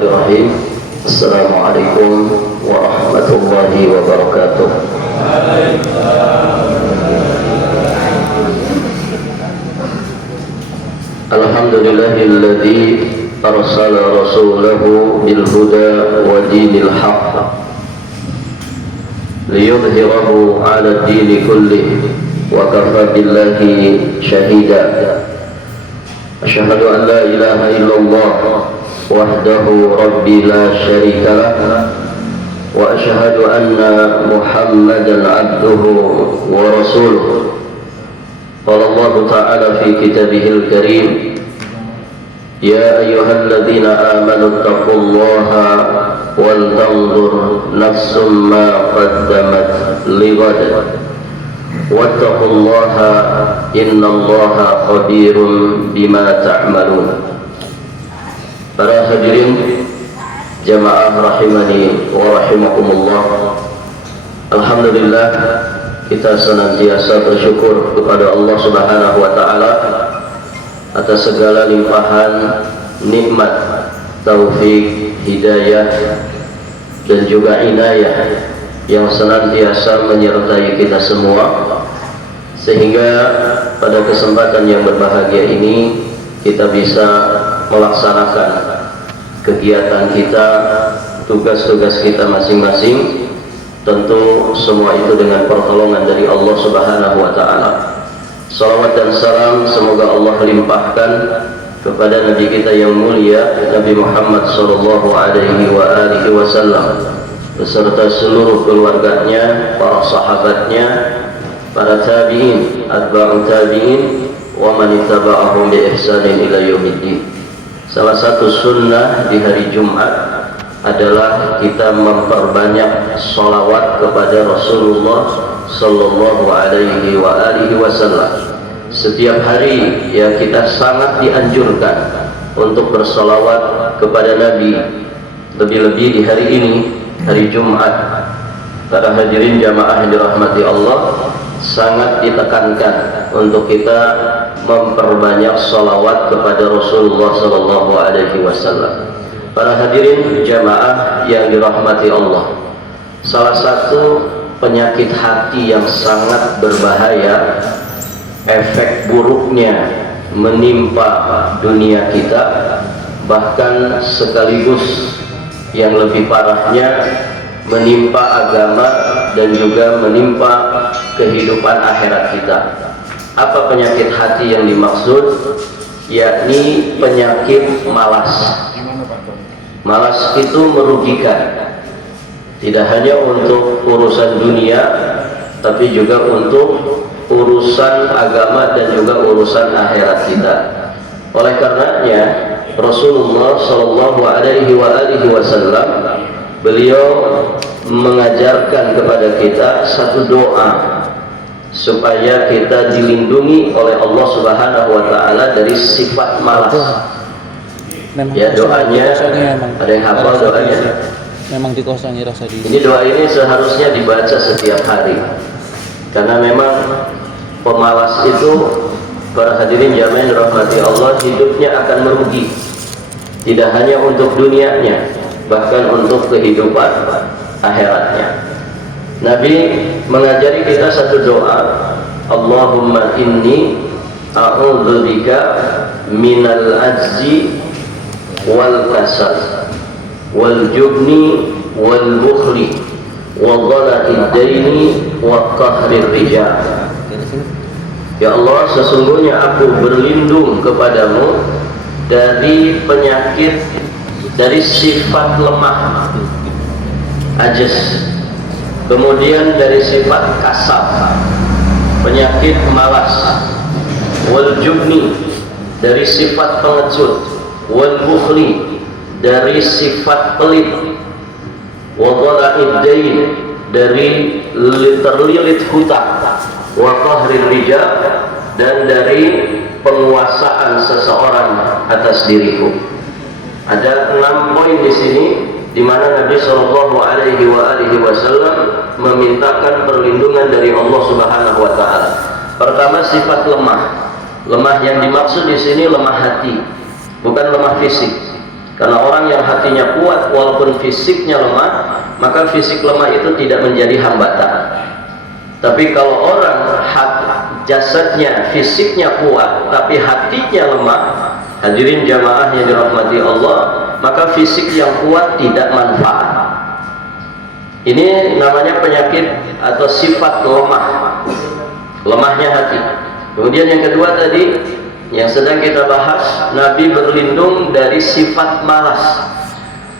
Bismillahirrahmanirrahim. Assalamualaikum warahmatullahi wabarakatuh. Alhamdulillahilladzi arsala rasulahu bil huda wa dinil haqq liyudhhirahu 'ala ad-dini kullih wa kafa billahi shahida. Asyhadu an la ilaha illallah wahdahu rabbi la syarika lah wa asyhadu anna muhammadan abduhu wa rasuluh. Qala Allah ta'ala fi kitabihil karim, ya ayyuhalladzina amanu taqullaha wal tanzur nafsum ma qaddamat lighad wattaqullaha innallaha khabirun bima ta'malun. Para hadirin jamaah rahimani wa rahimakumullah, alhamdulillah kita senantiasa bersyukur kepada Allah Subhanahu wa taala atas segala limpahan nikmat, taufik, hidayah dan juga inayah yang senantiasa menyertai kita semua, sehingga pada kesempatan yang berbahagia ini kita bisa melaksanakan kegiatan kita, tugas-tugas kita masing-masing, tentu semua itu dengan pertolongan dari Allah Subhanahu wa taala. Salawat dan salam semoga Allah limpahkan kepada Nabi kita yang mulia, Nabi Muhammad sallallahu alaihi wa alihi wasallam, beserta seluruh keluarganya, para sahabatnya, para tabi'in, atba'u tabi'in, wa man ittaba'ahum bi ihsanin ila yaumiddin. Salah satu sunnah di hari Jumat adalah kita memperbanyak sholawat kepada Rasulullah sallallahu alaihi wa alihi wasallam. Setiap hari ya kita sangat dianjurkan untuk bersolawat kepada Nabi, lebih-lebih di hari ini, hari Jumat. Para hadirin jamaah yang dirahmati Allah, sangat ditekankan untuk kita memperbanyak sholawat kepada Rasulullah sallallahu alaihi wasallam. Para hadirin jamaah yang dirahmati Allah, salah satu penyakit hati yang sangat berbahaya, efek buruknya menimpa dunia kita, bahkan sekaligus yang lebih parahnya menimpa agama dan juga menimpa kehidupan akhirat kita. Apa penyakit hati yang dimaksud? Yakni penyakit malas. Malas itu merugikan, tidak hanya untuk urusan dunia, tapi juga untuk urusan agama dan juga urusan akhirat kita. Oleh karenanya Rasulullah sallallahu alaihi wasallam beliau mengajarkan kepada kita satu doa supaya kita dilindungi oleh Allah Subhanahu wa taala dari sifat malas. Ya, doanya ada yang hafal doanya? Memang dikosongi rasa diri. Ini doa ini seharusnya dibaca setiap hari, karena memang pemalas itu, para hadirin jamaah yang dirahmati Allah, hidupnya akan merugi, tidak hanya untuk dunianya, bahkan untuk kehidupan akhiratnya. Nabi mengajari kita satu doa, Allahumma inni a'udzubika minal ajzi wal kasal wal jubni wal bukhli wa dhala'id daini wa qahrir rijal. Ya Allah, sesungguhnya aku berlindung kepadamu dari penyakit, dari sifat lemah, ajaz, kemudian dari sifat kasal, penyakit malas, wal jubni, dari sifat pengecut, wal bukhli, dari sifat pelit, wa dhala'id dain, dari terlilit hutang, wa qahrir rijal, dan dari penguasaan seseorang atas diriku. Ada 6 poin di sini di mana Nabi Shallallahu Alaihi Wasallam memintakan perlindungan dari Allah Subhanahu Wa Taala. Pertama, sifat lemah. Lemah yang dimaksud di sini lemah hati, bukan lemah fisik. Karena orang yang hatinya kuat walaupun fisiknya lemah, maka fisik lemah itu tidak menjadi hambatan. Tapi kalau orang jasadnya, fisiknya kuat tapi hatinya lemah, hadirin jamaah yang dirahmati Allah, maka fisik yang kuat tidak manfaat. Ini namanya penyakit atau sifat lemah, lemahnya hati. Kemudian yang kedua tadi yang sedang kita bahas, Nabi berlindung dari sifat malas.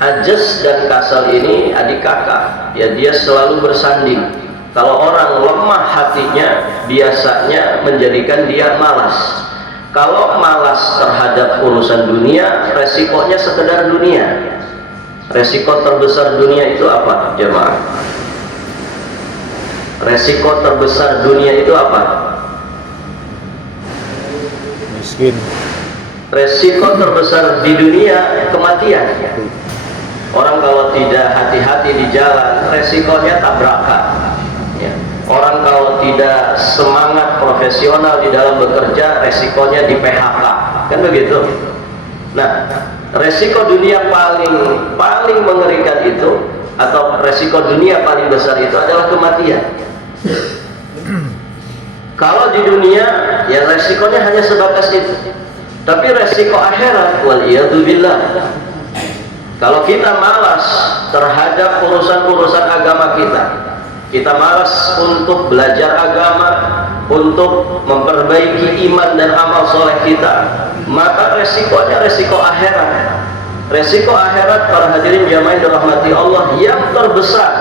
Ajas dan kasal ini adik kakak, ya, dia selalu bersanding. Kalau orang lemah hatinya, biasanya menjadikan dia malas. Kalau malas terhadap urusan dunia, resikonya sekedar dunia. Resiko terbesar dunia itu apa, jemaah? Resiko terbesar dunia itu apa? Miskin. Resiko terbesar di dunia kematian. Orang kalau tidak hati-hati di jalan, resikonya tabrakan. Ya. Orang kalau tidak semangat profesional di dalam bekerja, resikonya di PHK. Kan begitu. Nah, resiko dunia paling mengerikan itu, atau resiko dunia paling besar itu adalah kematian. Kalau di dunia, ya resikonya hanya sebatas itu. Tapi resiko akhirat, waliyadzubillah, kalau kita malas terhadap urusan-urusan agama kita malas untuk belajar agama, untuk memperbaiki iman dan amal soleh kita, maka resikonya resiko akhirat. Resiko akhirat, para hadirin jamaah yang dirahmati Allah, yang terbesar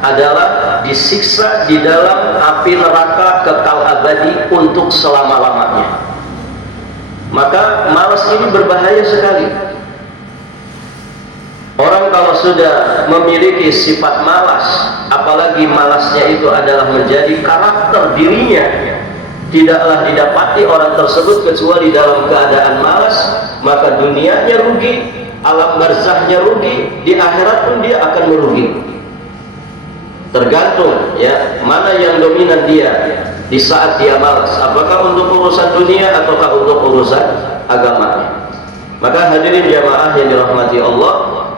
adalah disiksa di dalam api neraka kekal abadi untuk selama-lamanya. Maka malas ini berbahaya sekali. Orang kalau sudah memiliki sifat malas, apalagi malasnya itu adalah menjadi karakter dirinya, tidaklah didapati orang tersebut kecuali dalam keadaan malas, maka dunianya rugi, alam barzahnya rugi, di akhirat pun dia akan merugi. Tergantung, ya, mana yang dominan dia di saat dia malas, apakah untuk urusan dunia ataukah untuk urusan agama. Maka hadirin jamaah yang dirahmati Allah,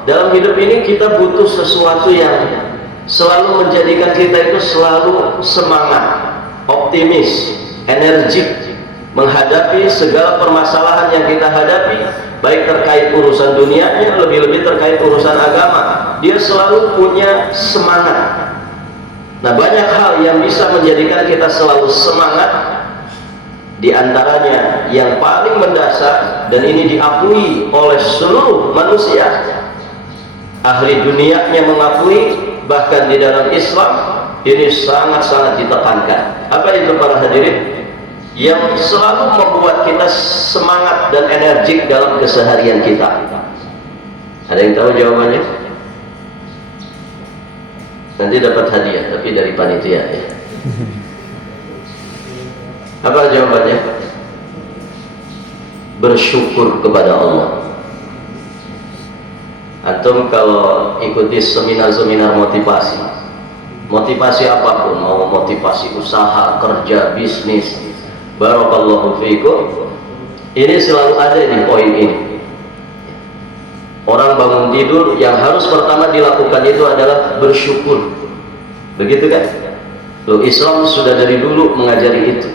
dalam hidup ini kita butuh sesuatu yang selalu menjadikan kita itu selalu semangat, optimis, energik menghadapi segala permasalahan yang kita hadapi, baik terkait urusan dunianya, lebih-lebih terkait urusan agama. Dia selalu punya semangat. Nah, banyak hal yang bisa menjadikan kita selalu semangat. Di antaranya yang paling mendasar, dan ini diakui oleh seluruh manusia, ahli dunianya mengakui, bahkan di dalam Islam ini sangat-sangat ditekankan. Apa itu, para hadirin? Yang selalu membuat kita semangat dan energik dalam keseharian kita. Ada yang tahu jawabannya? Nanti dapat hadiah, tapi dari panitia, ya. Apa jawabannya? Bersyukur kepada Allah. Antum kalau ikuti seminar-seminar motivasi apapun, mau motivasi usaha, kerja, bisnis, barakallahu fiikum, ini selalu ada di poin ini. Orang bangun tidur, yang harus pertama dilakukan itu adalah bersyukur. Begitu kan? Loh, Islam sudah dari dulu mengajari itu.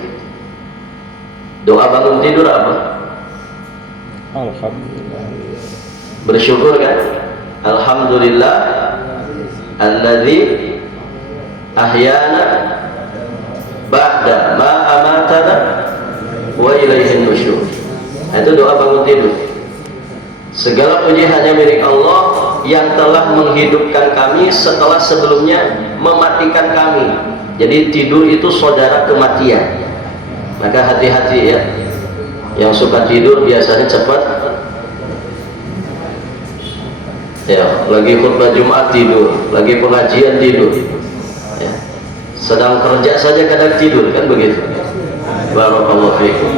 Doa bangun tidur apa? Alhamdulillah. Bersyukur kan? Alhamdulillah alladzi ahyana ba'da ma amatana wa ilaihin nusyur. Itu doa bangun tidur. Segala puji hanya milik Allah yang telah menghidupkan kami setelah sebelumnya mematikan kami. Jadi tidur itu saudara kematian. Maka hati-hati, ya, yang suka tidur biasanya cepat, ya, lagi khutbah Jumat tidur, lagi pengajian tidur, ya. Sedang kerja saja kadang tidur, kan begitu. Barakallahu fiikum.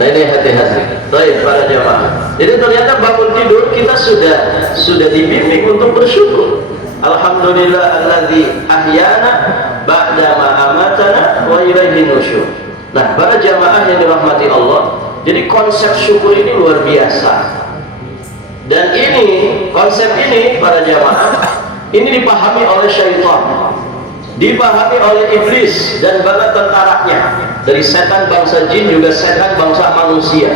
Nah, ini hati-hati. Baik, para jamaah. Jadi ternyata bangun tidur kita sudah dibimbing untuk bersyukur. Alhamdulillah alladzi ahyana ba'da ma amatana wa ilaihin nusyur. Nah, para jamaah yang dirahmati Allah, jadi konsep syukur ini luar biasa. Dan ini, konsep ini para jamaah, ini dipahami oleh syaitan, dipahami oleh iblis dan bala tentaranya, dari setan bangsa jin juga setan bangsa manusia.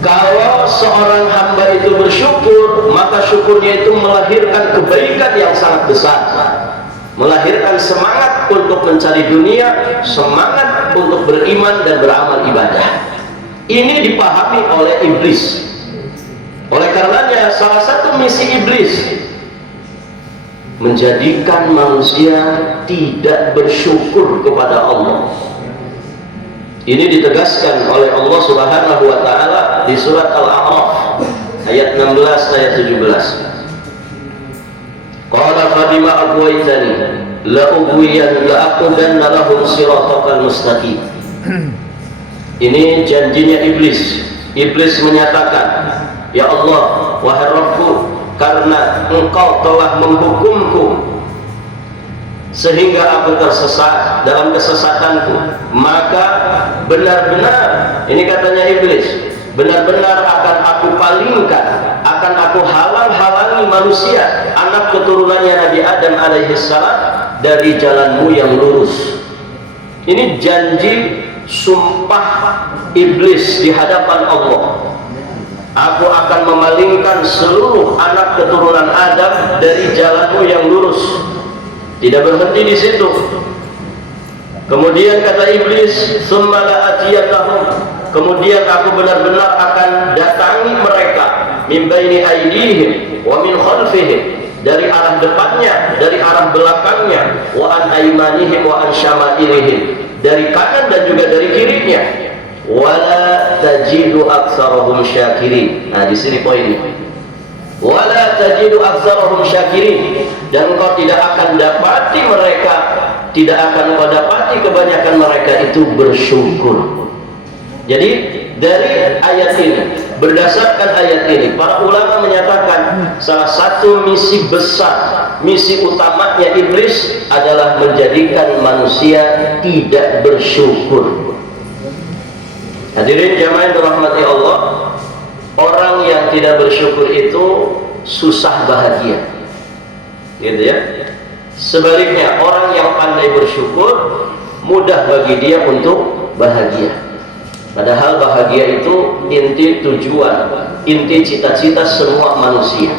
Kalau seorang hamba itu bersyukur, maka syukurnya itu melahirkan kebaikan yang sangat besar, melahirkan semangat untuk mencari dunia, semangat untuk beriman dan beramal ibadah. Ini dipahami oleh iblis. Oleh karenanya salah satu misi iblis menjadikan manusia tidak bersyukur kepada Allah. Ini ditegaskan oleh Allah Subhanahu wa taala di surat Al-A'raf ayat 16 ayat 17. Qala fabima aghwaytani la'ughwiyanna lahum siratal mustaqim. Ini janjinya iblis. Iblis menyatakan, ya Allah, wahai Rabbku, karena engkau telah menghukumku sehingga aku tersesat dalam kesesatanku, maka benar-benar, ini katanya iblis, benar-benar akan aku palingkan, akan aku halang-halangi manusia, anak keturunannya Nabi Adam alaihissalam, dari jalanmu yang lurus. Ini janji sumpah iblis di hadapan Allah. Aku akan memalingkan seluruh anak keturunan Adam dari jalanmu yang lurus. Tidak berhenti di situ. Kemudian kata iblis, "Tsumma la'atiyannahum." Kemudian aku benar-benar akan datangi mereka, min baini aydihim wa min khalfihim, dari arah depannya, dari arah belakangnya, wa an aymanihim wa an syama'ilihim, dari kanan dan juga dari kirinya. Wala tajidu aktsarahum syakirin. Nah, di sini poinnya. Wala tajidu aktsarahum syakirin, dan engkau tidak akan dapati mereka, tidak akan engkau dapati kebanyakan mereka itu bersyukur. Jadi dari ayat ini, berdasarkan ayat ini, para ulama menyatakan salah satu misi besar, misi utamanya iblis adalah menjadikan manusia tidak bersyukur. Hadirin jamaah yang dirahmati Allah, orang yang tidak bersyukur itu susah bahagia, gitu ya. Sebaliknya, orang yang pandai bersyukur mudah bagi dia untuk bahagia. Padahal bahagia itu inti tujuan, inti cita-cita semua manusia.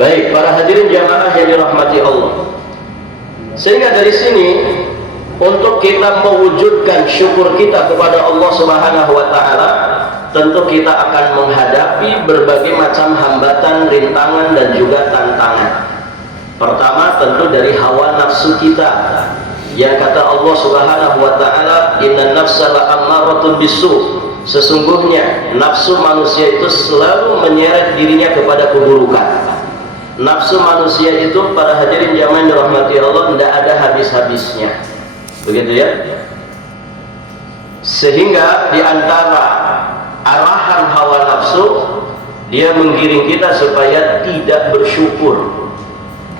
Baik, para hadirin jamaah yang dirahmati Allah, sehingga dari sini, untuk kita mewujudkan syukur kita kepada Allah Subhanahu wa taala, tentu kita akan menghadapi berbagai macam hambatan, rintangan dan juga tantangan. Pertama tentu dari hawa nafsu kita, yang kata Allah Subhanahu wa taala, innan nafsa la'ammaratun bisu. Sesungguhnya nafsu manusia itu selalu menyeret dirinya kepada keburukan. Nafsu manusia itu, para hadirin jamaah yang dirahmati Allah, tidak ada habis-habisnya. Begitu ya. Sehingga di antara arahan hawa nafsu, dia menggiring kita supaya tidak bersyukur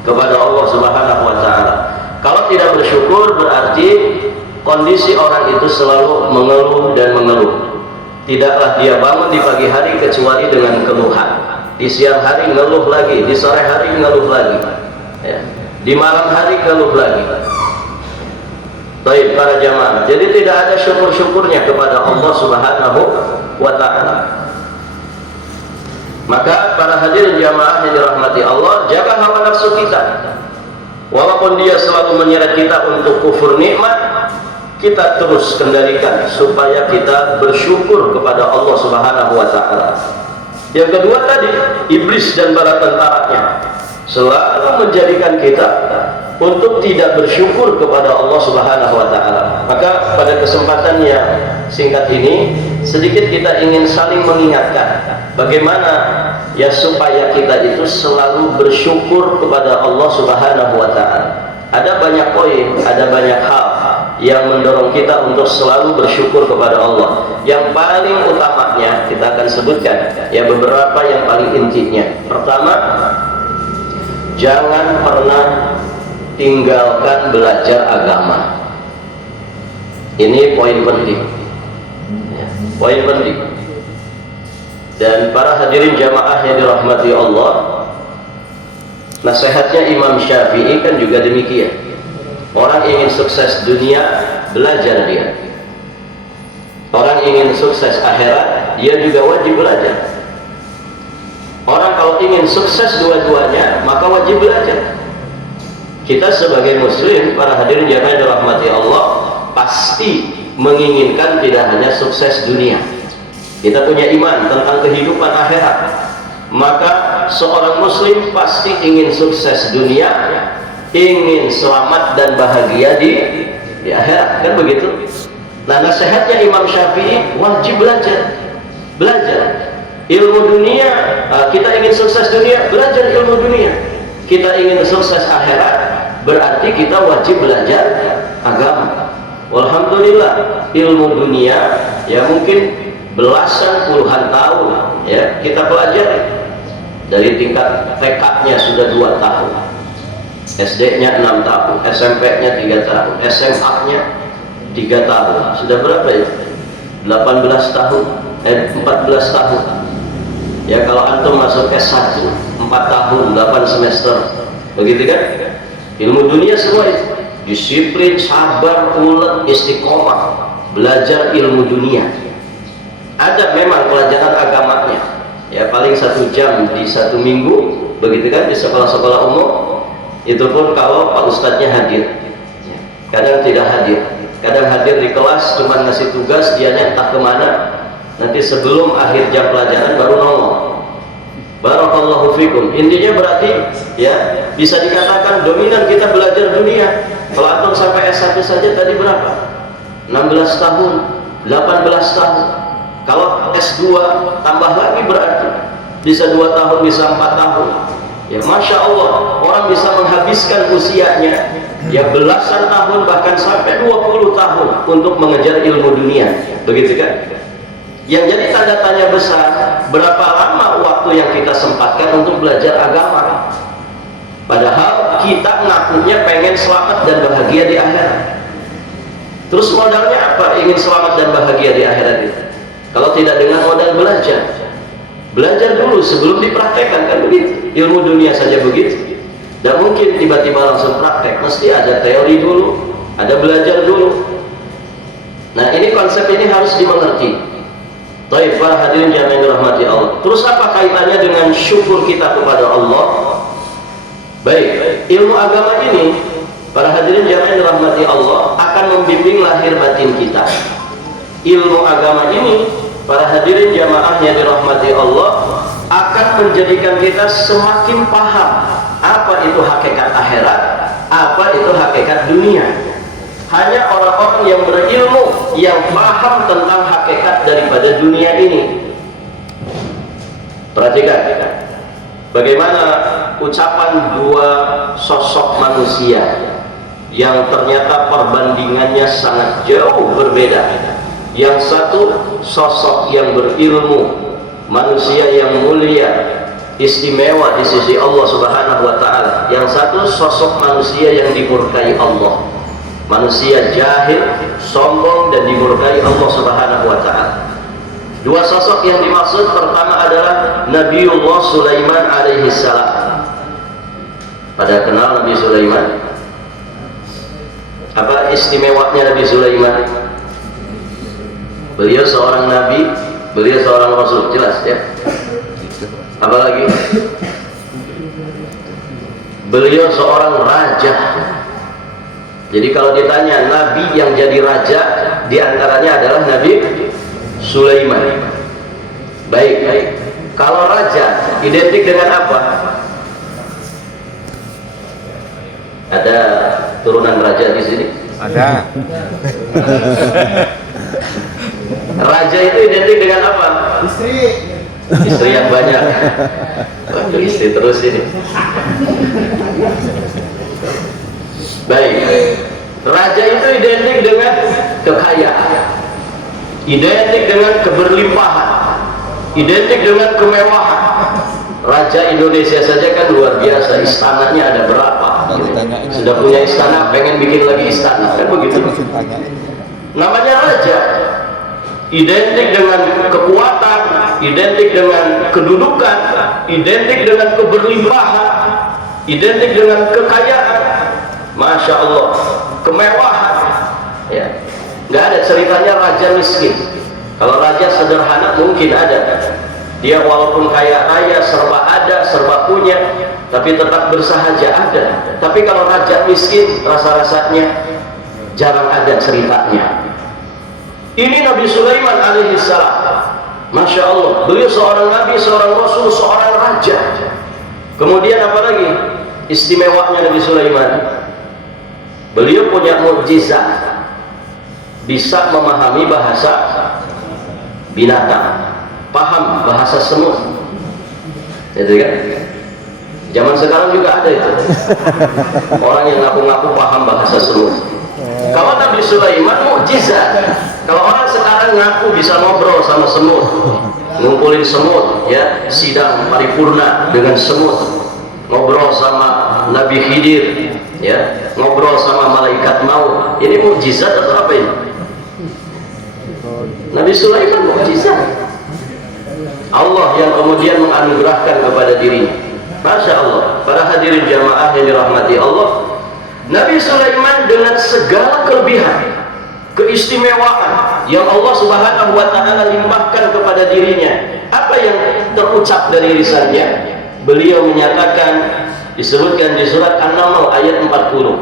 kepada Allah Subhanahu wa taala. Kalau tidak bersyukur berarti kondisi orang itu selalu mengeluh dan mengeluh. Tidaklah dia bangun di pagi hari kecuali dengan keluhan. Di siang hari ngeluh lagi, di sore hari ngeluh lagi, ya. Di malam hari keluh lagi. Baik para jamaah, jadi tidak ada syukur-syukurnya kepada Allah Subhanahu wa ta'ala. Maka para hadirin jamaah yang dirahmati Allah, jaga hawa nafsu kita. Walaupun dia selalu menyeret kita untuk kufur nikmat, kita terus kendalikan supaya kita bersyukur kepada Allah Subhanahu wa ta'ala. Yang kedua tadi, iblis dan bala tentaranya selalu menjadikan kita untuk tidak bersyukur kepada Allah Subhanahu wa taala. Maka pada kesempatan yang singkat ini, sedikit kita ingin saling mengingatkan bagaimana ya supaya kita itu selalu bersyukur kepada Allah Subhanahu wa taala. Ada banyak poin, ada banyak hal yang mendorong kita untuk selalu bersyukur kepada Allah. Yang paling utamanya kita akan sebutkan ya beberapa yang paling intinya. Pertama, jangan pernah tinggalkan belajar agama. Ini poin penting ya, poin penting. Dan para hadirin jamaah yang dirahmati Allah, nasihatnya Imam Syafi'i kan juga demikian. Orang ingin sukses dunia, belajar dia. Orang ingin sukses akhirat, dia juga wajib belajar. Orang kalau ingin sukses dua-duanya, maka wajib belajar. Kita sebagai muslim, para hadirin jamaah yang dirahmati Allah, pasti menginginkan tidak hanya sukses dunia. Kita punya iman tentang kehidupan akhirat, maka seorang muslim pasti ingin sukses dunia, ingin selamat dan bahagia di akhirat, kan begitu? Nah, nasihatnya Imam Syafi'i, wajib belajar ilmu dunia. Kita ingin sukses dunia, belajar ilmu dunia. Kita ingin sukses akhirat, berarti kita wajib belajar agama. Alhamdulillah, ilmu dunia ya mungkin belasan puluhan tahun ya kita pelajari. Dari tingkat TK-nya sudah 2 tahun, SD-nya 6 tahun, SMP-nya 3 tahun, SMA-nya 3 tahun. Sudah berapa ya? 18 tahun, 14 tahun. Ya kalau antum masuk S1 4 tahun, 8 semester, begitu kan? Ilmu dunia semua itu. Disiplin, sabar, ulet, istiqomah, belajar ilmu dunia. Ada memang pelajaran agamanya, ya paling 1 jam di 1 minggu, begitu kan, di sekolah-sekolah umum. Itu pun kalau Pak Ustadznya hadir. Kadang tidak hadir, kadang hadir di kelas cuma ngasih tugas, dianya entah kemana. Nanti sebelum akhir jam pelajaran baru nongol. Barakallahu fikum. Intinya berarti ya bisa dikatakan dominan kita belajar dunia. Kalau antum sampai S1 saja tadi berapa? 16 tahun, 18 tahun. Kalau S2 tambah lagi berarti bisa 2 tahun, bisa 4 tahun. Ya Masya Allah, orang bisa menghabiskan usianya ya belasan tahun, bahkan sampai 20 tahun untuk mengejar ilmu dunia. Begitu kan? Yang jadi tanda tanya besar, berapa lama waktu yang kita sempatkan untuk belajar agama? Padahal kita ngakunya pengen selamat dan bahagia di akhirat. Terus modalnya apa? Ingin selamat dan bahagia di akhirat itu? Kalau tidak dengan modal belajar. Belajar dulu sebelum dipraktekkan, kan begitu? Ilmu dunia saja begitu. Tidak mungkin tiba-tiba langsung praktek, mesti ada teori dulu, ada belajar dulu. Nah, ini konsep ini harus dimengerti. Baik, para hadirin yang dirahmati Allah. Terus apa kaitannya dengan syukur kita kepada Allah? Baik, ilmu agama ini, para hadirin yang dirahmati Allah, akan membimbing lahir batin kita. Ilmu agama ini, para hadirin jamaah yang dirahmati Allah, akan menjadikan kita semakin paham apa itu hakikat akhirat, apa itu hakikat dunia. Hanya orang-orang yang berilmu yang paham tentang hakikat daripada dunia ini. Perhatikan bagaimana ucapan 2 sosok manusia yang ternyata perbandingannya sangat jauh berbeda. Yang satu sosok yang berilmu, manusia yang mulia, istimewa di sisi Allah Subhanahu wa taala. Yang satu sosok manusia yang dimurkai Allah, manusia jahil, sombong dan dimurkai Allah Subhanahu wa taala. 2 sosok yang dimaksud pertama adalah Nabiullah Sulaiman alaihi salam. Pada kenal Nabi Sulaiman? Apa istimewanya Nabi Sulaiman? Beliau seorang nabi, beliau seorang rasul, jelas ya. Apalagi beliau seorang raja. Jadi kalau ditanya nabi yang jadi raja, diantaranya adalah Nabi Sulaiman. Baik. Kalau raja identik dengan apa? Ada turunan raja di sini? Ada. Raja itu identik dengan apa? Istri yang banyak. Waduh, istri terus ini. Baik. Raja itu identik dengan kekayaan, identik dengan keberlimpahan, identik dengan kemewahan. Raja Indonesia saja kan luar biasa, istananya ada berapa? Sudah punya istana, pengen bikin lagi istana, kan begitu? Namanya raja. Identik dengan kekuatan, identik dengan kedudukan, identik dengan keberlimpahan, identik dengan kekayaan, masya Allah, kemewahan. Ya, nggak ada ceritanya raja miskin. Kalau raja sederhana mungkin ada, dia walaupun kaya raya, serba ada, serba punya, tapi tetap bersahaja ada. Tapi kalau raja miskin, rasa-rasanya jarang ada ceritanya. Ini Nabi Sulaiman alaihissalam, masya Allah, beliau seorang nabi, seorang rasul, seorang raja. Kemudian apa lagi istimewanya Nabi Sulaiman? Beliau punya mukjizat, bisa memahami bahasa binatang, paham bahasa semut. Gitu kan? Zaman sekarang juga ada itu orang yang ngaku-ngaku paham bahasa semut. Kalau Nabi Sulaiman mukjizat. Kalau orang sekarang ngaku bisa ngobrol sama semut, ngumpulin semut, ya, sidang paripurna dengan semut, ngobrol sama Nabi Khidir, ya, ngobrol sama malaikat maut. Ini mukjizat atau apa ini? Nabi Sulaiman mukjizat. Allah yang kemudian menganugerahkan kepada dirinya. Masya Allah, para hadirin jamaah yang dirahmati Allah, Nabi Sulaiman dengan segala kelebihan, keistimewaan yang Allah Subhanahu wa Ta'ala limpahkan kepada dirinya, apa yang terucap dari lisannya? Beliau menyatakan, disebutkan di surat An-Naml ayat 40.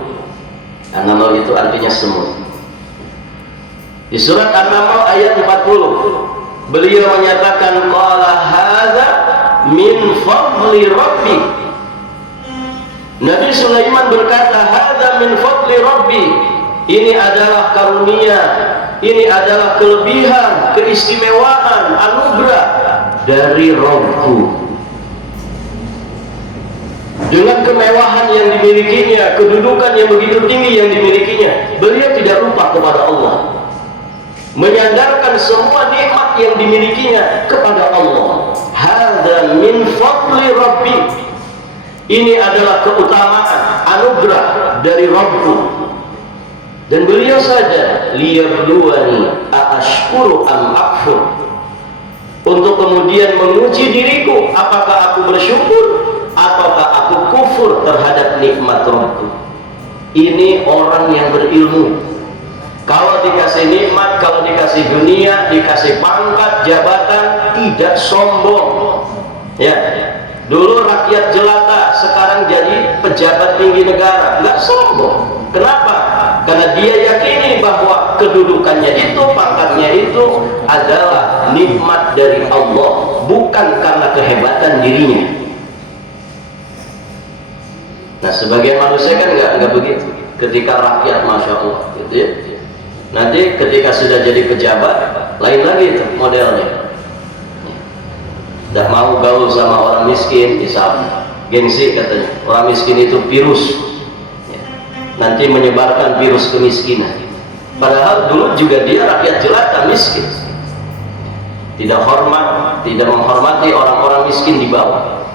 An-Naml itu artinya semut. Di surat An-Naml ayat 40, beliau menyatakan, qala hadza min fadli rabbi. Nabi Sulaiman berkata, hadza min fadli rabbi. Ini adalah karunia, ini adalah kelebihan, keistimewaan, anugerah dari Rabbku. Dengan kemewahan yang dimilikinya, kedudukan yang begitu tinggi yang dimilikinya, beliau tidak lupa kepada Allah, menyandarkan semua nikmat yang dimilikinya kepada Allah. Hadza min fadli rabbi. Ini adalah keutamaan, anugerah dari Rabbku. Dan beliau saja, liyabluwani aashkuru am akfur, untuk kemudian menguji diriku, apakah aku bersyukur ataukah aku kufur terhadap nikmat Rabbku. Ini orang yang berilmu. Kalau dikasih nikmat, kalau dikasih dunia, dikasih pangkat, jabatan, tidak sombong. Ya, dulu rakyat jelata, sekarang jadi pejabat tinggi negara, nggak sombong. Kenapa? Karena dia yakini bahwa kedudukannya itu, pangkatnya itu adalah nikmat dari Allah, bukan karena kehebatan dirinya. Nah, sebagian manusia kan nggak begitu. Ketika rakyat, masya Allah, gitu ya. Nanti ketika sudah jadi pejabat, lain lagi itu modelnya. Tidak mau gaul sama orang miskin, misalnya, gengsi katanya. Orang miskin itu virus. Nanti menyebarkan virus kemiskinan. Padahal dulu juga dia rakyat jelata, miskin, tidak hormat, tidak menghormati orang-orang miskin di bawah.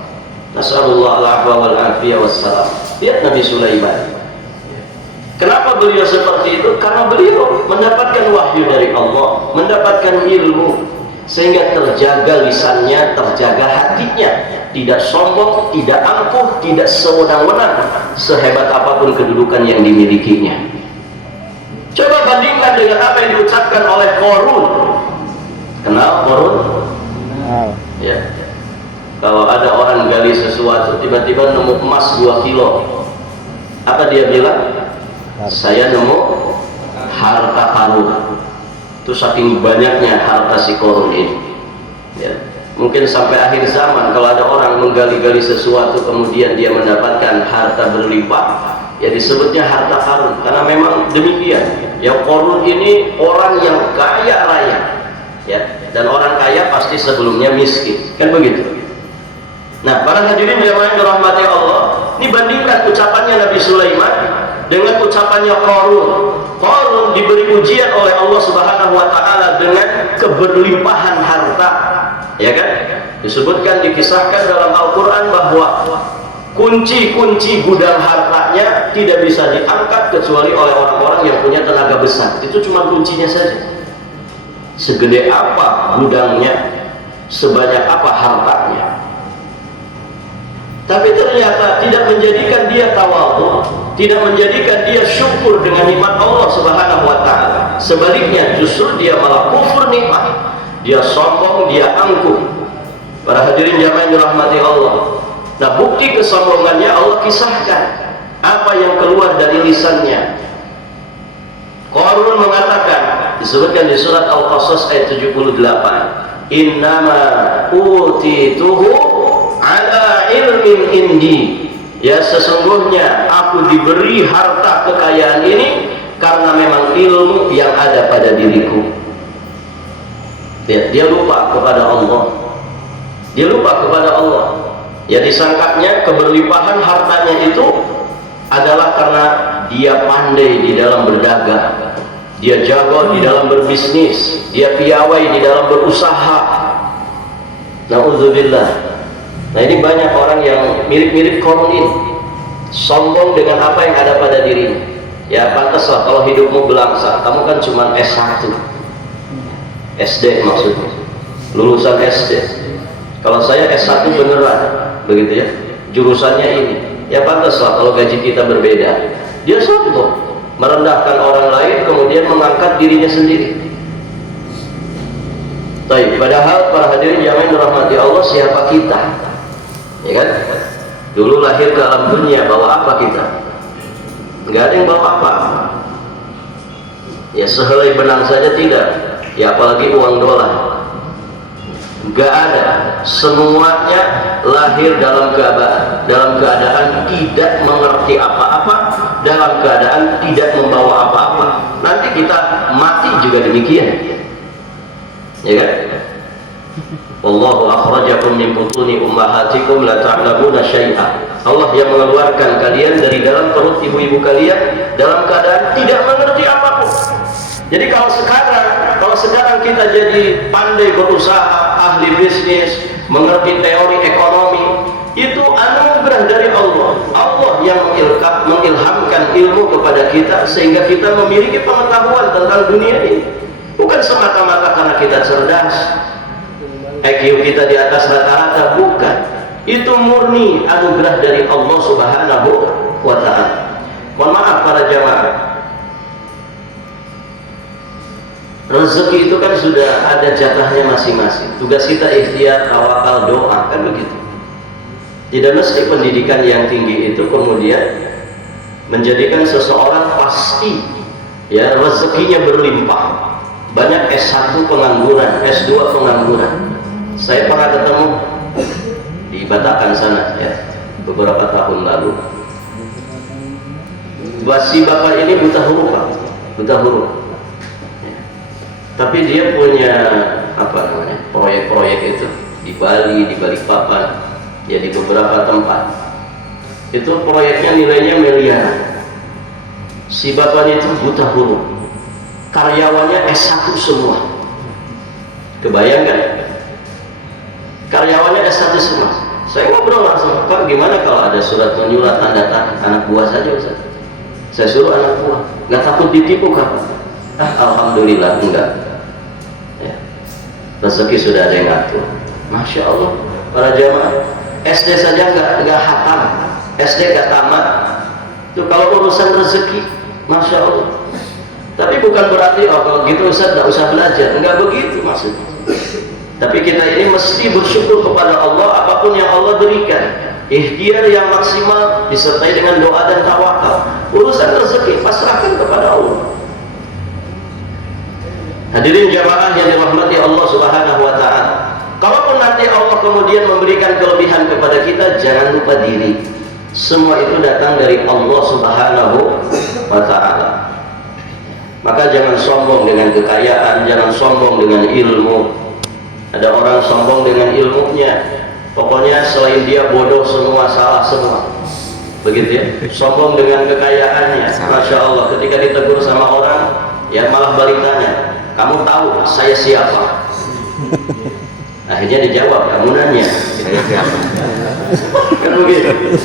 Nasallallahu al-afwa wal afiyah wassalam. Lihat Nabi Sulaiman. Kenapa beliau seperti itu? Karena beliau mendapatkan wahyu dari Allah, mendapatkan ilmu, sehingga terjaga lisannya, terjaga hatinya, tidak sombong, tidak angkuh, tidak sewenang-wenang, sehebat apapun kedudukan yang dimilikinya. Coba bandingkan dengan apa yang diucapkan oleh Qarun. Kenal Qarun? Ya. Kalau ada orang gali sesuatu, tiba-tiba nemu emas 2 kilo, apa dia bilang? Saya nemu harta karun. Itu saking banyaknya harta si Qarun ini. Ya. Mungkin sampai akhir zaman kalau ada orang menggali-gali sesuatu kemudian dia mendapatkan harta berlimpah, ya disebutnya harta karun, karena memang demikian. Yang Qarun ini orang yang kaya raya, ya, dan orang kaya pasti sebelumnya miskin, kan begitu. Nah, para hadirin yang dirahmati Allah, ini bandingkan ucapannya Nabi Sulaiman dengan ucapannya Qarun. Qarun diberi ujian oleh Allah Subhanahu wa Ta'ala dengan keberlimpahan harta. Ya kan? Disebutkan, dikisahkan dalam Al-Quran bahwa kunci-kunci gudang hartanya tidak bisa diangkat kecuali oleh orang-orang yang punya tenaga besar. Itu cuma kuncinya saja. Segede apa gudangnya, sebanyak apa hartanya. Tapi ternyata tidak menjadikan dia tawadhu, tidak menjadikan dia syukur dengan nikmat Allah Subhanahu wa taala. Sebaliknya justru dia malah kufur nikmat. Dia sombong, dia angkuh. Para hadirin jamaah yang dirahmati Allah. Nah, bukti kesombongannya Allah kisahkan apa yang keluar dari lisannya. Qarun mengatakan, disebutkan di surat Al-Qasas ayat 78, innama utituhu ala ilmin indi. Ya, sesungguhnya aku diberi harta kekayaan ini karena memang ilmu yang ada pada diriku. Ya, dia lupa kepada Allah. Dia lupa kepada Allah. Ya, disangkanya keberlimpahan hartanya itu adalah karena dia pandai di dalam berdagang, dia jago di dalam berbisnis, dia piawai di dalam berusaha. Na'udzubillah. Nah, ini banyak orang yang mirip-mirip Qarun ini, sombong dengan apa yang ada pada dirinya. Ya, pantaslah kalau hidupmu belangsa, kamu kan cuma S1, SD maksudnya, lulusan SD. Kalau saya S1 beneran, begitu ya, jurusannya ini. Ya pantaslah kalau gaji kita berbeda. Dia sombong, merendahkan orang lain, kemudian mengangkat dirinya sendiri. Baik, padahal para hadirin jamaah yang dirahmati Allah, siapa kita? Ya kan? Dulu lahir ke alam dunia, bawa apa kita? Nggak ada yang bawa apa-apa. Ya, sehelai benang saja tidak. Ya, apalagi uang dolar. Nggak ada. Semuanya lahir dalam keadaan tidak mengerti apa-apa, dalam keadaan tidak membawa apa-apa. Nanti kita mati juga demikian. Ya kan? Wallahu akhrajakum min butuni ummahatikum la ta'lamuna syai'a. Allah yang mengeluarkan kalian dari dalam perut ibu-ibu kalian dalam keadaan tidak mengerti apapun. Jadi kalau sekarang kita jadi pandai berusaha, ahli bisnis, mengerti teori ekonomi, itu anugerah dari Allah. Allah yang mengilhamkan ilmu kepada kita sehingga kita memiliki pengetahuan tentang dunia ini. Bukan semata-mata karena kita cerdas, IQ kita di atas rata-rata, bukan. Itu murni anugerah dari Allah Subhanahu wa ta'ala. Mohon maaf para jamaah, rezeki itu kan sudah ada jatahnya masing-masing. Tugas kita ikhtiar, tawakal, doa, kan begitu. Tidak mesti pendidikan yang tinggi itu kemudian menjadikan seseorang pasti ya rezekinya berlimpah. Banyak S1 pengangguran, S2 pengangguran. Saya pernah ketemu di Batakkan sana ya beberapa tahun lalu. Si bapak ini buta huruf, Pak. Buta huruf. Ya. Tapi dia punya apa namanya proyek-proyek itu di Bali, di Balikpapan, ya di beberapa tempat. Itu proyeknya nilainya miliaran. Si bapak itu buta huruf. Karyawannya S1 semua. Kebayangkan? Karyawannya S1 semua. Saya ngobrol langsung, Pak, gimana kalau ada surat menyurat tanda tangan anak buah saja, Ustaz? Saya suruh anak buah, nggak takut ditipu kan? Alhamdulillah enggak. Ya. Rezeki sudah ada yang ngatur. Masya Allah, para jamaah, SD saja nggak hatam, SD nggak tamat. Itu kalau urusan rezeki, Masya Allah. Tapi bukan berarti kalau gitu Ustaz nggak usah belajar, enggak begitu maksudnya. Tapi kita ini mesti bersyukur kepada Allah apapun yang Allah berikan. Ikhtiar yang maksimal disertai dengan doa dan tawakal. Urusan rezeki pasrahkan kepada Allah. Hadirin jamaah yang dirahmati Allah Subhanahu wa ta'ala, kalaupun nanti Allah kemudian memberikan kelebihan kepada kita, jangan lupa diri. Semua itu datang dari Allah Subhanahu wa ta'ala. Maka jangan sombong dengan kekayaan, jangan sombong dengan ilmu. Ada orang sombong dengan ilmunya, pokoknya selain dia bodoh semua, salah semua, begitu ya. Sombong dengan kekayaannya, Masya Allah, ketika ditegur sama orang, ya malah balik tanya, kamu tahu saya siapa? Akhirnya dijawab, kamu nanya saya siapa? Kan begitu.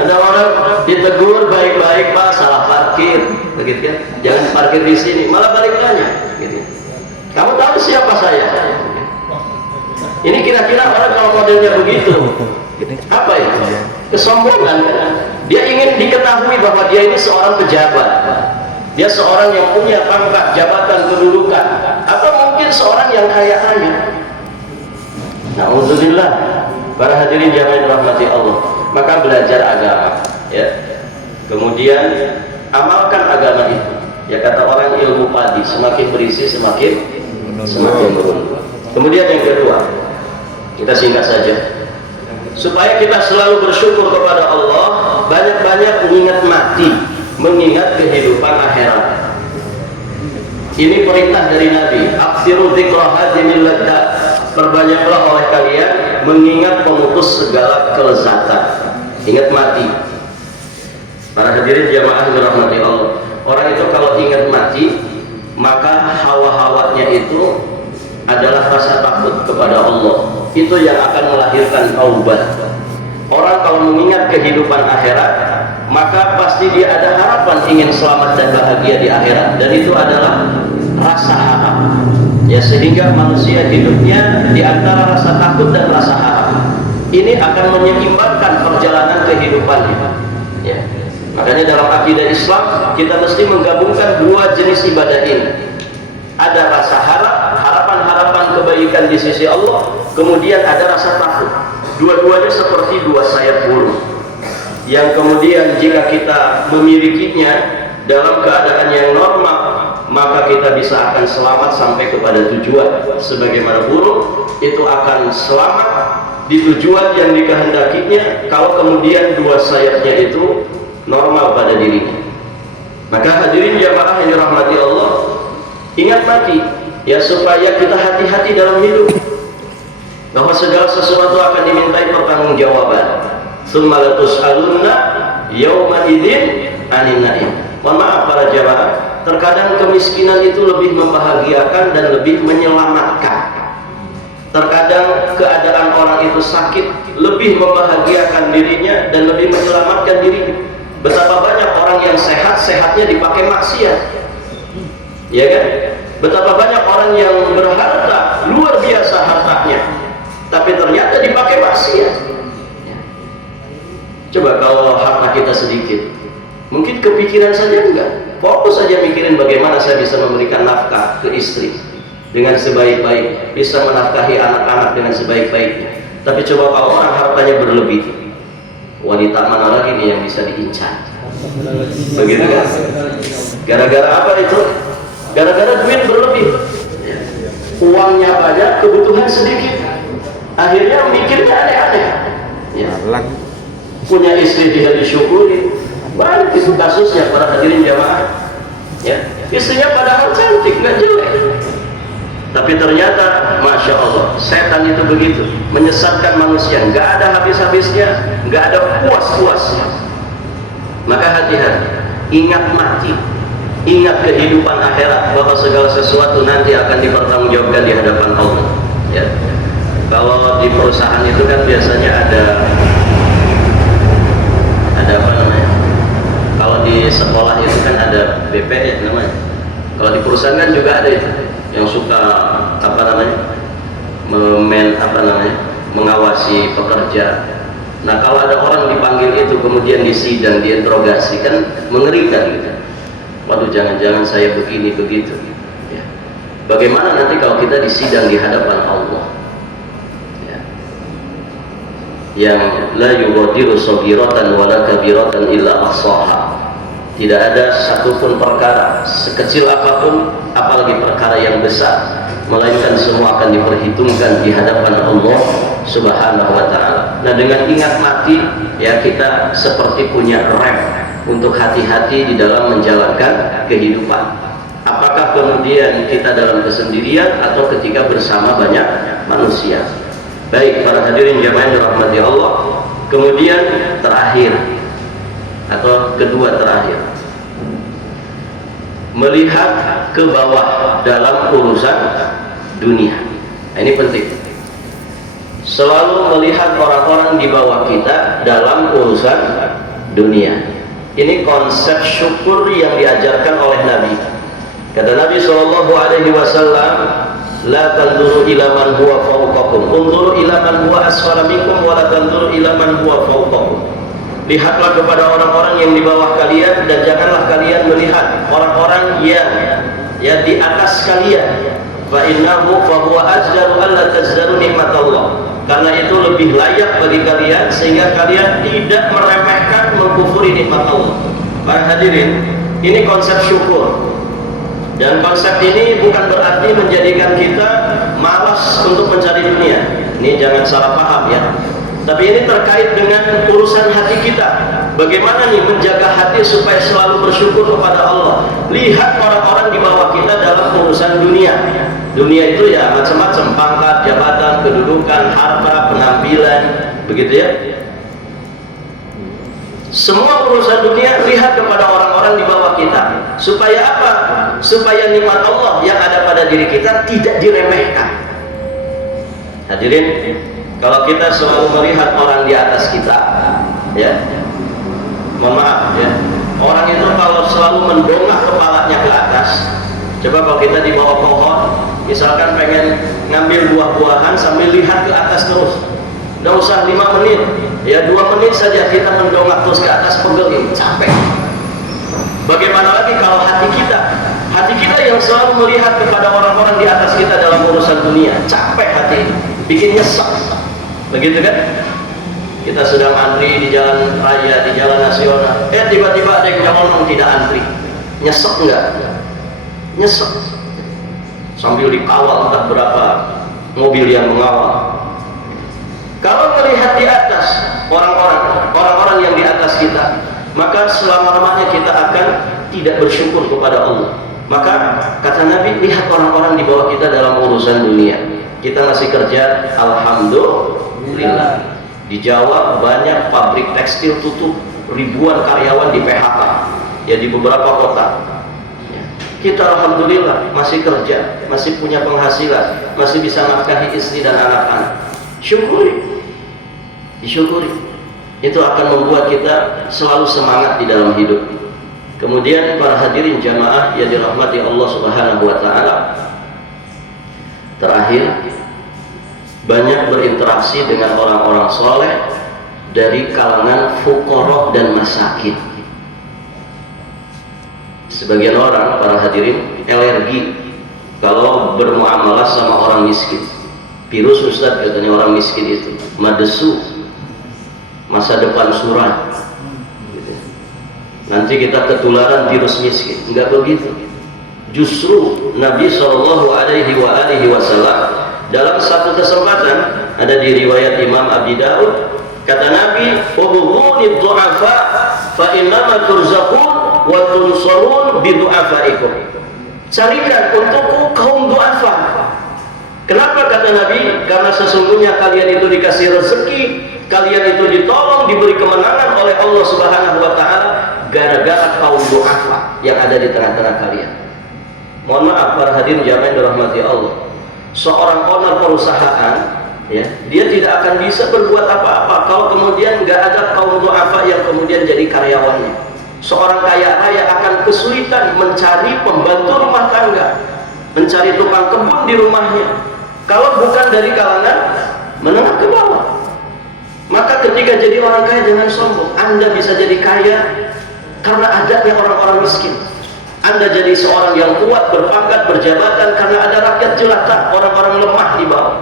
Ada orang ditegur baik-baik, Pak, salah parkir, begitu kan? Jangan parkir di sini, malah balik tanya, gitu. Kamu tahu siapa saya? kira-kira orang kalau modelnya begitu, apa itu? Kesombongan. Dia ingin diketahui bahwa dia ini seorang pejabat, dia seorang yang punya pangkat, jabatan, kedudukan, atau mungkin seorang yang kaya raya. Na'udzubillah. Para hadirin jamaah dirahmati Allah, maka belajar agama, ya. Kemudian amalkan agama itu. Ya kata orang, ilmu padi semakin berisi semakin beruntung. Kemudian yang kedua, kita singkat saja, supaya kita selalu bersyukur kepada Allah, banyak-banyak mengingat mati, mengingat kehidupan akhirat. Ini perintah dari Nabi, aksiru dzikra hadhimil laddat, perbanyaklah oleh kalian mengingat pemutus segala kelezatan. Ingat mati. Para hadirin jamaah dirahmati Allah, orang itu kalau ingat mati, maka hawa-hawanya itu adalah rasa takut kepada Allah. Itu yang akan melahirkan taubat. Orang kalau mengingat kehidupan akhirat, maka pasti dia ada harapan ingin selamat dan bahagia di akhirat, dan itu adalah rasa harap. Ya, sehingga manusia hidupnya di antara rasa takut dan rasa harap. Ini akan menyeimbangkan perjalanan kehidupannya. Ya. Makanya dalam akidah Islam kita mesti menggabungkan dua jenis ibadah ini. Ada rasa harap, harapan-harapan kebaikan di sisi Allah, kemudian ada rasa takut. Dua-duanya seperti dua sayap burung, yang kemudian jika kita memilikinya dalam keadaan yang normal, maka kita bisa akan selamat sampai kepada tujuan. Sebagaimana burung itu akan selamat di tujuan yang dikehendakinya kalau kemudian dua sayapnya itu normal pada dirinya. Maka hadirin jamaah yang dirahmati Allah, ingat mati, ya, supaya kita hati-hati dalam hidup, bahwa segala sesuatu akan dimintai pertanggungjawaban. Tsumma latus'alunna yauma idzin 'anil na'im. Mohon maaf para jamaah, terkadang kemiskinan itu lebih membahagiakan dan lebih menyelamatkan. Terkadang keadaan orang itu sakit lebih membahagiakan dirinya dan lebih menyelamatkan dirinya. Betapa banyak orang yang sehat-sehatnya dipakai maksiat, ya kan? Betapa banyak orang yang berharta, luar biasa hartanya, tapi ternyata dipakai maksiat. Coba kalau harta kita sedikit, mungkin kepikiran saja enggak, fokus saja mikirin bagaimana saya bisa memberikan nafkah ke istri dengan sebaik-baik, bisa menafkahi anak-anak dengan sebaik-baiknya. Tapi coba kalau orang hartanya berlebih, wanita mana lagi nih yang bisa diincar? Begitu kan? Gara-gara apa itu? Gara-gara duit berlebih, uangnya banyak, kebutuhan sedikit, akhirnya mikirnya aneh-aneh. Ya. Punya istri tidak disyukuri, banyak itu kasusnya para hadirin jamaah. Ya, istrinya padahal cantik, nggak jelek, tapi ternyata masya Allah, setan itu begitu menyesatkan manusia, nggak ada habis-habisnya, nggak ada puas-puasnya. Maka hati-hati, ingat mati, ingat kehidupan akhirat, bahwa segala sesuatu nanti akan dipertanggungjawabkan di hadapan Allah. Ya. Kalau di perusahaan itu kan biasanya ada apa namanya? Kalau di sekolah itu kan ada BPS namanya. Kalau di perusahaan kan juga ada itu yang suka apa namanya? Mengawasi pekerja. Nah, kalau ada orang dipanggil itu kemudian disidang, diinterogasi, kan mengerikan gitu. Waduh, jangan-jangan saya begini begitu. Ya. Bagaimana nanti kalau kita disidang di hadapan Allah? Ya. Yang la yughadiru shaghiratan wala kabiratan illa ahsaha. Tidak ada satupun perkara sekecil apapun, apalagi perkara yang besar, melainkan semua akan diperhitungkan di hadapan Allah Subhanahu wa ta'ala. Nah, dengan ingat mati, ya, kita seperti punya rem untuk hati-hati di dalam menjalankan kehidupan. Apakah kemudian kita dalam kesendirian atau ketika bersama banyak manusia. Baik para hadirin jamaah yang dirahmati Allah. Kemudian terakhir atau kedua terakhir, melihat ke bawah dalam urusan dunia. Nah, ini penting. Selalu melihat orang-orang di bawah kita dalam urusan dunia. Ini konsep syukur yang diajarkan oleh Nabi. Kata Nabi SAW, la tanzuru ila man huwa fawqakum, unzuru ila man huwa asfala minkum wa la tanzuru ila man huwa fawqakum. Lihatlah kepada orang-orang yang di bawah kalian dan janganlah kalian melihat orang-orang yang di atas kalian. Fa innahu fa huwa ajdaru alla tazdaru nikmatallah. Karena itu lebih layak bagi kalian sehingga kalian tidak meremehkan mengkufuri nikmat Allah. Para hadirin, ini konsep syukur. Dan konsep ini bukan berarti menjadikan kita malas untuk mencari dunia. Ini jangan salah paham ya. Tapi ini terkait dengan urusan hati kita. Bagaimana nih menjaga hati supaya selalu bersyukur kepada Allah. Lihat orang-orang di bawah kita dalam urusan dunia. Dunia itu ya macam-macam, pangkat, jabatan, kedudukan, harta, penampilan, begitu ya. Semua urusan dunia lihat kepada orang-orang di bawah kita. Supaya apa? Supaya nikmat Allah yang ada pada diri kita tidak diremehkan. Hadirin, kalau kita selalu melihat orang di atas kita, ya, mohon maaf ya, orang itu kalau selalu mendongak kepalanya ke atas. Coba kalau kita di bawah pohon, misalkan pengen ngambil buah-buahan sambil lihat ke atas terus, nggak usah 5 menit, ya 2 menit saja kita mendongak terus ke atas, pegel, capek. Bagaimana lagi kalau hati kita yang selalu melihat kepada orang-orang di atas kita dalam urusan dunia, capek hati, bikin nyesek, begitu kan? Kita sedang antri di jalan raya, di jalan nasional, tiba-tiba ada yang ngomong tidak antri, nyesek enggak? Nyesek. Sambil dikawal entah berapa mobil yang mengawal. Kalau melihat di atas orang-orang yang di atas kita, maka selama-lamanya kita akan tidak bersyukur kepada Allah. Maka kata Nabi, lihat orang-orang di bawah kita dalam urusan dunia. Kita masih kerja, alhamdulillah. Di Jawa banyak pabrik tekstil tutup, ribuan karyawan di PHK, ya di beberapa kota. Kita alhamdulillah masih kerja, masih punya penghasilan, masih bisa nafkahi istri dan anak-anak. Syukuri, disyukuri. Itu akan membuat kita selalu semangat di dalam hidup. Kemudian para hadirin jamaah yang dirahmati Allah Subhanahu wa taala. Terakhir, banyak berinteraksi dengan orang-orang soleh dari kalangan fuqara dan masakin. Sebagian orang, para hadirin, alergi kalau bermuamalah sama orang miskin. Virus Ustaz katanya orang miskin itu madesu, masa depan suram gitu. Nanti kita ketularan virus miskin. Enggak begitu. Justru Nabi SAW dalam satu kesempatan, ada di riwayat Imam Abi Daud, kata Nabi, "Ubghuni du'afa fa innama turzaqun wa tunsarun bi du'afaikum." Carikan untukku kaum du'afa. Kenapa kata Nabi? Karena sesungguhnya kalian itu dikasih rezeki, kalian itu ditolong, diberi kemenangan oleh Allah Subhanahu wa taala gara-gara kaum du'afa yang ada di tengah-tengah kalian. Mohon maaf para hadirin jamaah yang dirahmati Allah. Seorang owner perusahaan, ya, dia tidak akan bisa berbuat apa-apa kalau kemudian nggak ada kaum du'afa yang kemudian jadi karyawannya. Seorang kaya raya akan kesulitan mencari pembantu rumah tangga, mencari tukang kebun di rumahnya, kalau bukan dari kalangan menengah ke bawah. Maka ketika jadi orang kaya jangan sombong. Anda bisa jadi kaya karena adanya orang-orang miskin. Anda jadi seorang yang kuat, berpangkat, berjabatan karena ada rakyat jelata, orang-orang lemah di bawah.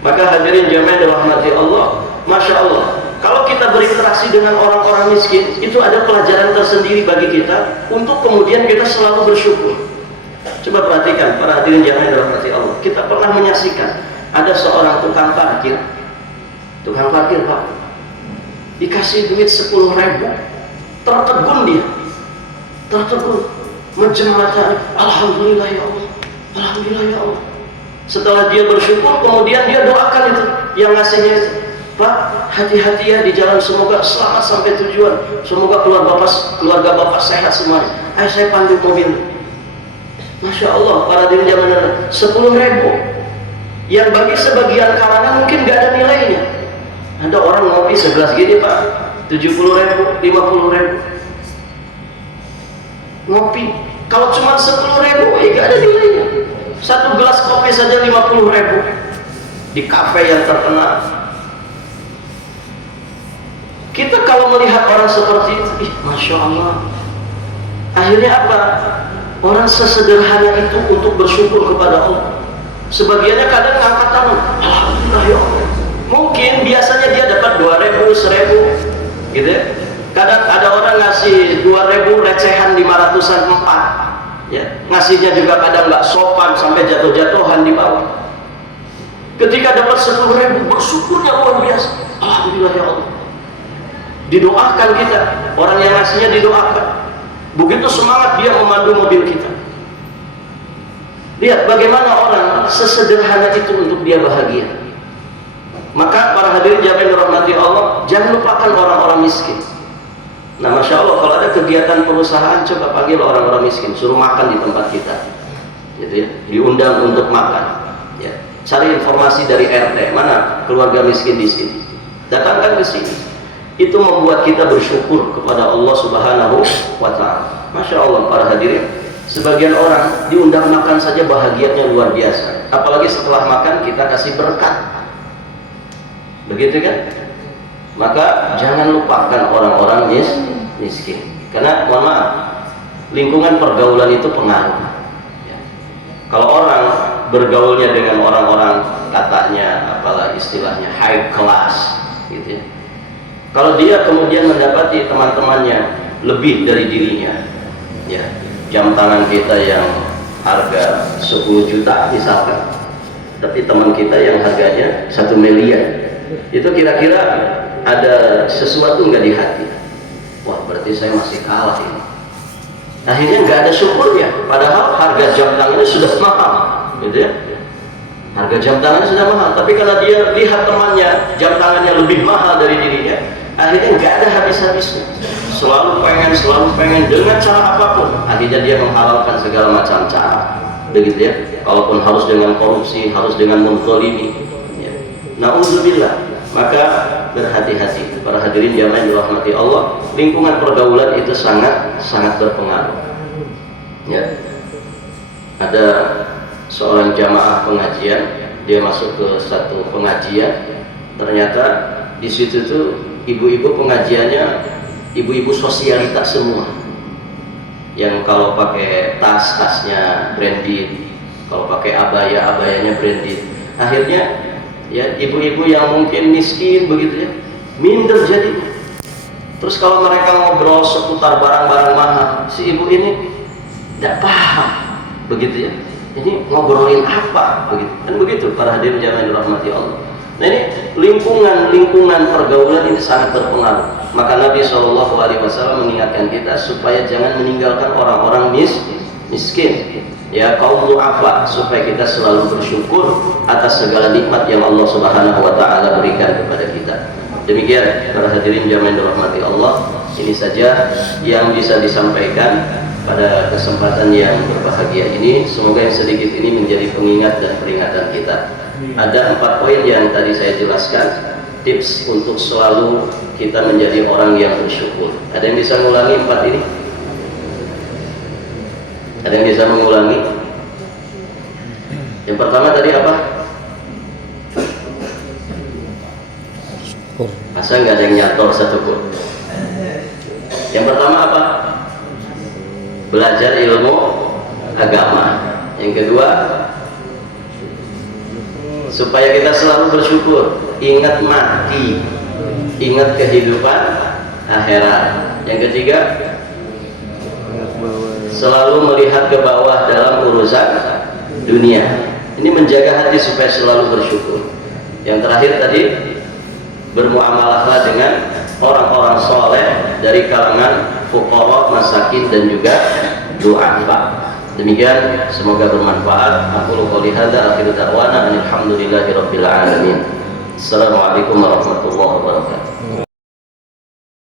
Maka hadirin jamaah dirahmati Allah, Masya Allah, kalau kita berinteraksi dengan orang-orang miskin, itu ada pelajaran tersendiri bagi kita untuk kemudian kita selalu bersyukur. Coba perhatikan para hadirin jamaah dirahmati Allah, kita pernah menyaksikan ada seorang tukang parkir Pak, dikasih duit 10.000, tertegun dia, menjem mata, alhamdulillah ya Allah, alhamdulillah ya Allah. Setelah dia bersyukur, kemudian dia doakan itu yang ngasihnya itu, Pak, hati-hati ya di jalan, semoga selamat sampai tujuan, semoga keluarga bapak sehat semuanya. Ayo saya panggil mobil. Masya Allah, para diri zaman 10.000 yang bagi sebagian kalangan mungkin gak ada nilainya. Ada orang ngopi segelas gini Pak, 70.000, 50.000 ngopi. Kalau cuma 10.000 ya gak ada nilainya. Satu gelas kopi sampai saja 50.000 di kafe yang terkenal. Kita kalau melihat orang seperti itu, Masya Allah, akhirnya apa? Orang sesederhana itu untuk bersyukur kepada Allah. Sebagiannya kadang angkat tangan, alhamdulillah ya Allah. Mungkin biasanya dia dapat 2.000, 1.000 gitu ya. Kadang ada orang ngasih 2.000 recehan 500-an 4 ya. Ngasihnya juga kadang nggak sopan sampai jatuh-jatuhan di bawah. Ketika dapat 10.000 bersyukurnya luar biasa, alhamdulillah ya Allah. Didoakan kita, orang yang ngasihnya didoakan. Begitu semangat dia memandu mobil kita. Lihat bagaimana orang sesederhana itu untuk dia bahagia. Maka para hadirin jamaah dirahmati Allah, jangan lupakan orang-orang miskin. Nah, Masya Allah, kalau ada kegiatan perusahaan, coba panggil orang-orang miskin, suruh makan di tempat kita, gitu ya. Diundang untuk makan. Ya. Cari informasi dari RT, mana keluarga miskin di sini, datangkan ke sini. Itu membuat kita bersyukur kepada Allah Subhanahu wa Ta'ala. Masya Allah, para hadirin, sebagian orang diundang makan saja bahagianya luar biasa. Apalagi setelah makan kita kasih berkat, begitu kan? Maka jangan lupakan orang-orang miskin. Karena mohon maaf, lingkungan pergaulan itu pengaruh ya. Kalau orang bergaulnya dengan orang-orang katanya apalah istilahnya high class gitu ya, kalau dia kemudian mendapati teman-temannya lebih dari dirinya ya, jam tangan kita yang harga 10 juta misalkan, tapi teman kita yang harganya 1 miliar, itu kira-kira ada sesuatu nggak di hati? Wah, berarti saya masih kalah ini. Akhirnya nggak ada syukurnya, padahal harga jam tangannya sudah mahal gitu ya. Harga jam tangannya sudah mahal, tapi karena dia lihat temannya jam tangannya lebih mahal dari dirinya, akhirnya nggak ada habis-habisnya. Selalu pengen dengan cara apapun. Akhirnya dia menghalalkan segala macam cara, begitu ya. Kalaupun harus dengan korupsi, harus dengan menzalimi. Ya. Nauzubillah. Maka berhati-hati, para hadirin jamaah yang dirahmati Allah. Lingkungan pergaulan itu sangat berpengaruh. Ya. Ada seorang jamaah pengajian, dia masuk ke satu pengajian, ternyata di situ tuh ibu-ibu pengajiannya ibu-ibu sosialitas semua, yang kalau pakai tasnya branded, kalau pakai abayanya branded. Akhirnya ya ibu-ibu yang mungkin miskin begitu ya, minder jadinya. Terus kalau mereka ngobrol seputar barang-barang mahal, si ibu ini tidak paham begitu ya, ini ngobrolin apa begitu kan, begitu para hadirin jamaah yang dirahmati Allah. Nah, ini lingkungan pergaulan ini sangat berpengaruh. Maka Nabi SAW mengingatkan kita supaya jangan meninggalkan orang-orang miskin ya, kaum du'afa, supaya kita selalu bersyukur atas segala nikmat yang Allah Subhanahu wa Ta'ala berikan kepada kita. Demikian para hadirin jamaah yang dirahmati Allah, ini saja yang bisa disampaikan pada kesempatan yang berbahagia ini. Semoga yang sedikit ini menjadi pengingat dan peringatan kita. Ada 4 poin yang tadi saya jelaskan, tips untuk selalu kita menjadi orang yang bersyukur. Ada yang bisa mengulangi 4 ini? Ada yang bisa mengulangi? Yang pertama tadi apa? Masa nggak ada yang nyator satupun? Yang pertama apa? Belajar ilmu agama. Yang kedua, supaya kita selalu bersyukur, ingat mati, ingat kehidupan akhirat. Yang ketiga, selalu melihat ke bawah dalam urusan dunia. Ini menjaga hati supaya selalu bersyukur. Yang terakhir tadi, bermuamalahlah dengan orang-orang soleh dari kalangan fuqara, masakin dan juga du'afa. Demikian, semoga bermanfaat. Aku qouli hadza, akhiru da'wana alhamdulillahirabbil alamin. Assalamualaikum warahmatullahi wabarakatuh.